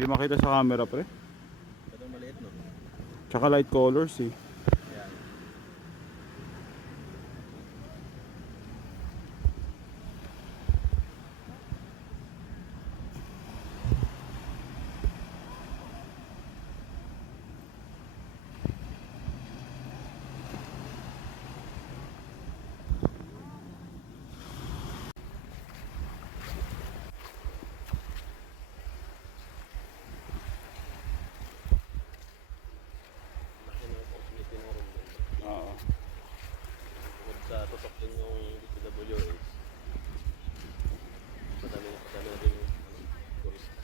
Hindi makita sa camera pre. Ganun maliit no? Tsaka light colors eh. Yan. Laki ng opportunity ng room doon. Oo. Bukod sa tutok din yung DPWH. Padami na rin yung turista.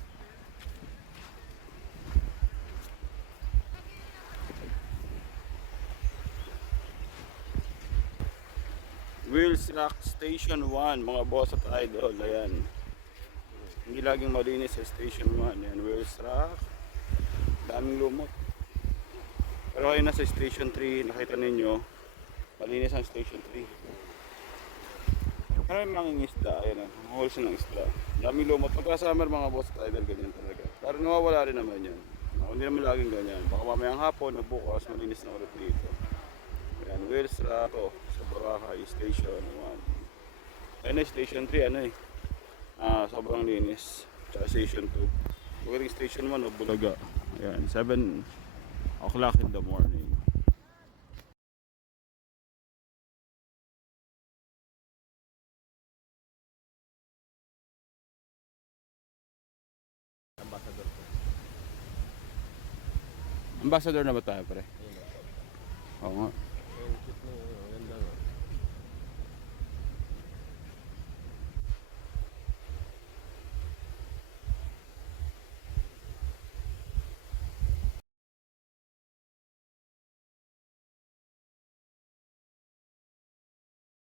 Wheels Rock Station 1 mga boss at idol. Ayan. Hindi laging malinis sa Station 1. Ayan, Wheels Rock. Daming lumot. Pero kayo na sa Station 3, nakita ninyo, malinis ang Station 3. Maraming mga isda, ayan ang holes ng isda. Daming lumot. Pagka summer mga boss at idol, ganyan talaga. Pero nawawala rin naman yan. Hindi naman laging ganyan. Baka mamayang hapon o bukas, malinis na ulit dito. Ayan, Wheels Rock sa Boracay Station 1. Ayan na, Station 3, ano eh. Sobrang linis. Tsaka Station 2. Pagdating Station 1 o Bulaga. Ayan, 7 o'clock in the morning. Ambassador ko. Ambassador na ba tayo pre? Ayun. Oo nga.